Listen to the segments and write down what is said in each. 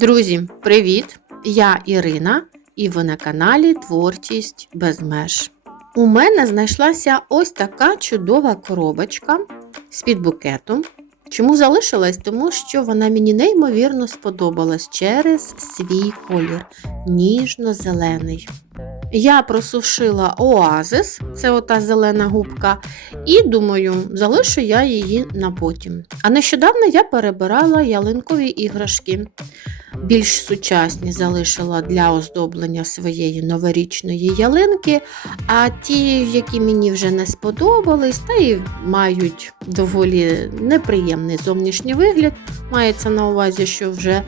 Друзі, привіт! Я Ірина і ви на каналі Творчість без меж. У мене знайшлася ось така чудова коробочка з-під букету. Чому залишилась? Тому що вона мені неймовірно сподобалась через свій колір ніжно-зелений. Я просушила оазис, це ота зелена губка, і думаю, залишу я її на потім. А нещодавно я перебирала ялинкові іграшки. Більш сучасні залишила для оздоблення своєї новорічної ялинки, а ті, які мені вже не сподобались, та й мають доволі неприємний зовнішній вигляд, мається на увазі, що вже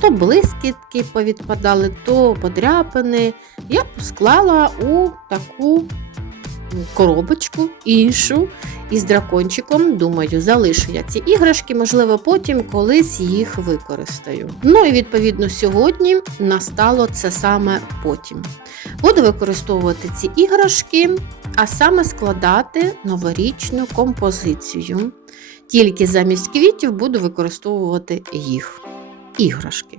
то блискітки повідпадали, то подряпини. Я склала у таку коробочку іншу із дракончиком. Думаю, залишу я ці іграшки, можливо, потім колись їх використаю. Ну і відповідно сьогодні настало це саме потім. Буду використовувати ці іграшки, а саме складати новорічну композицію. Тільки замість квітів буду використовувати їх іграшки.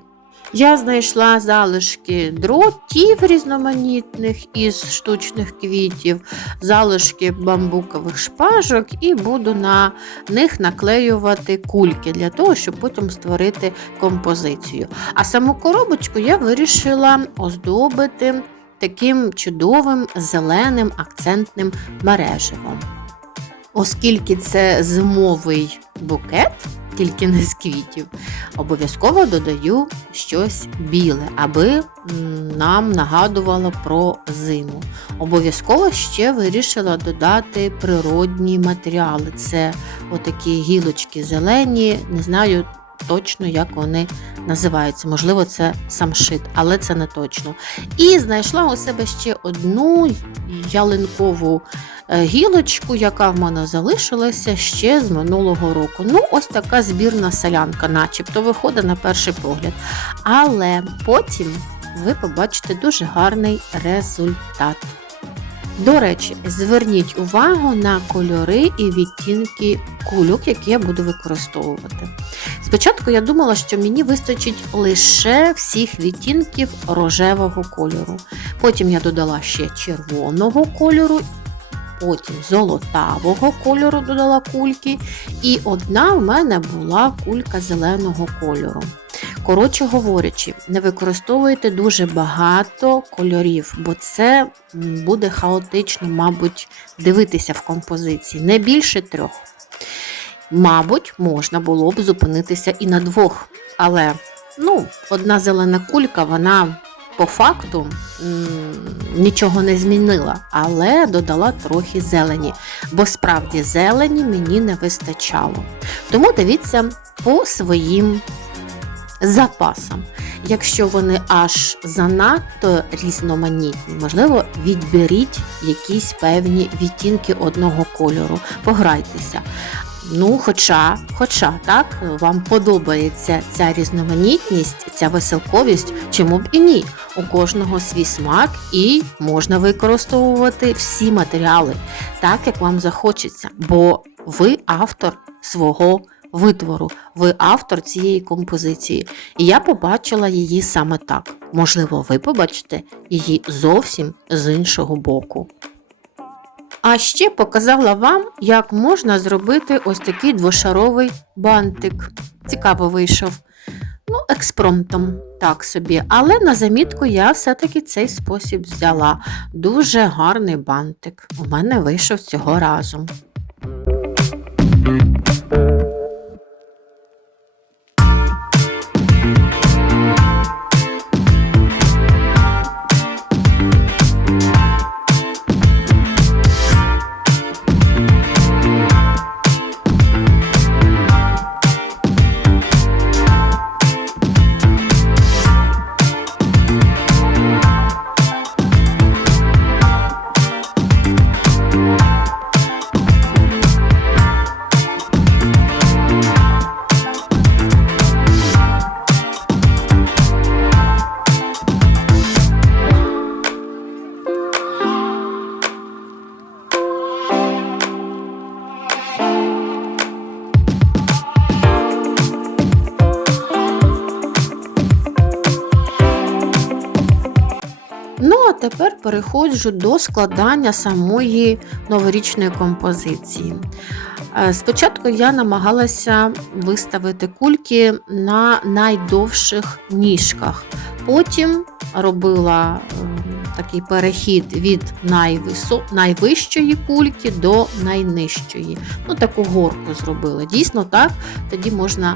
Я знайшла залишки дротів різноманітних із штучних квітів, залишки бамбукових шпажок, і буду на них наклеювати кульки для того, щоб потім створити композицію. А саму коробочку я вирішила оздобити таким чудовим зеленим акцентним мереживом. Оскільки це зимовий букет, тільки не з квітів, обов'язково додаю щось біле, аби нам нагадувало про зиму. Обов'язково ще вирішила додати природні матеріали. Це отакі гілочки зелені, не знаю. Точно, як вони називаються. Можливо, це самшит, але це не точно. І знайшла у себе ще одну ялинкову Е, гілочку, яка в мене залишилася ще з минулого року. Ну, ось така збірна солянка, начебто виходить на перший погляд. Але потім ви побачите дуже гарний результат. До речі, зверніть увагу на кольори і відтінки кульок, які я буду використовувати. Спочатку я думала, що мені вистачить лише всіх відтінків рожевого кольору. Потім я додала ще червоного кольору потім золотавого кольору додала кульки, і одна в мене була кулька зеленого кольору. Коротше говорячи, не використовуйте дуже багато кольорів, бо це буде хаотично, мабуть, дивитися в композиції. Не більше трьох. Мабуть, можна було б зупинитися і на двох. Але ну, одна зелена кулька, вона по факту нічого не змінила, але додала трохи зелені, бо справді зелені мені не вистачало. Тому дивіться по своїм запасам. Якщо вони аж занадто різноманітні, можливо, відберіть якісь певні відтінки одного кольору, пограйтеся. Ну, хоча, хоча так, вам подобається ця різноманітність, ця веселковість, чому б і ні? У кожного свій смак і можна використовувати всі матеріали, так як вам захочеться, бо ви автор свого витвору, ви автор цієї композиції. І я побачила її саме так. Можливо, ви побачите її зовсім з іншого боку. А ще показала вам, як можна зробити ось такий двошаровий бантик. Цікаво вийшов. Ну, експромтом, так собі. Але на замітку я все-таки цей спосіб взяла. Дуже гарний бантик. У мене вийшов цього разу. Тепер переходжу до складання самої новорічної композиції. Е, Спочатку я намагалася виставити кульки на найдовших ніжках. Потім робила ем, такий перехід від найвищої кульки до найнижчої. Ну, таку горку зробила. Дійсно, так, тоді можна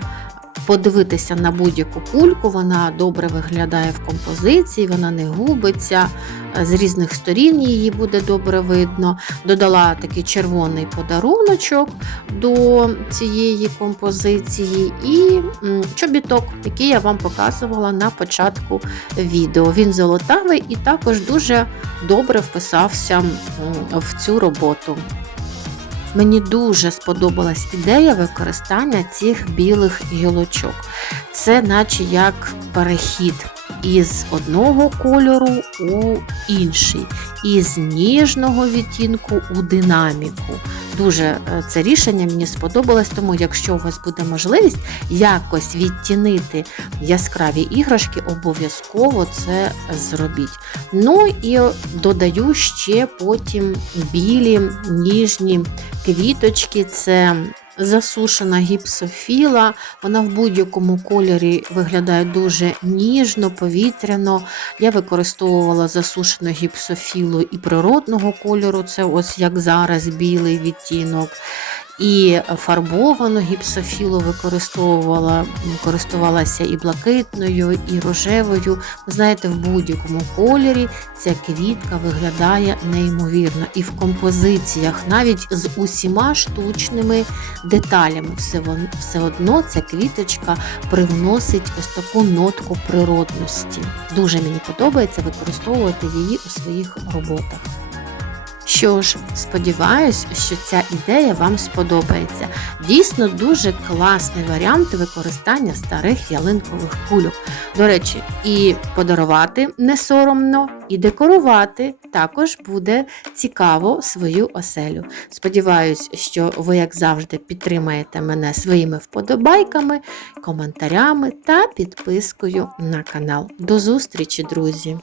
подивитися на будь-яку кульку, вона добре виглядає в композиції, вона не губиться, з різних сторін її буде добре видно. Додала такий червоний подаруночок до цієї композиції і чобіток, який я вам показувала на початку відео. Він золотавий і також дуже добре вписався в цю роботу. Мені дуже сподобалась ідея використання цих білих гілочок. Це наче як перехід із одного кольору у інший, із ніжного відтінку у динаміку. Дуже е, це рішення мені сподобалось, тому якщо у вас буде можливість якось відтінити яскраві іграшки, обов'язково це зробіть. Ну і додаю ще потім білі ніжні квіточки. Це засушена гіпсофіла. Вона в будь-якому кольорі виглядає дуже ніжно, повітряно. Я використовувала засушену гіпсофілу і природного кольору, це ось як зараз білий відтінок. І фарбовану гіпсофілу використовувала, користувалася і блакитною, і рожевою. Знаєте, в будь-якому кольорі ця квітка виглядає неймовірно. І в композиціях, навіть з усіма штучними деталями, все, все одно ця квіточка привносить ось таку нотку природності. Дуже мені подобається використовувати її у своїх роботах. Що ж, сподіваюсь, що ця ідея вам сподобається. Дійсно, дуже класний варіант використання старих ялинкових кульок. До речі, і подарувати не соромно, і декорувати також буде цікаво свою оселю. Сподіваюсь, що ви, як завжди, підтримаєте мене своїми вподобайками, коментарями та підпискою на канал. До зустрічі, друзі!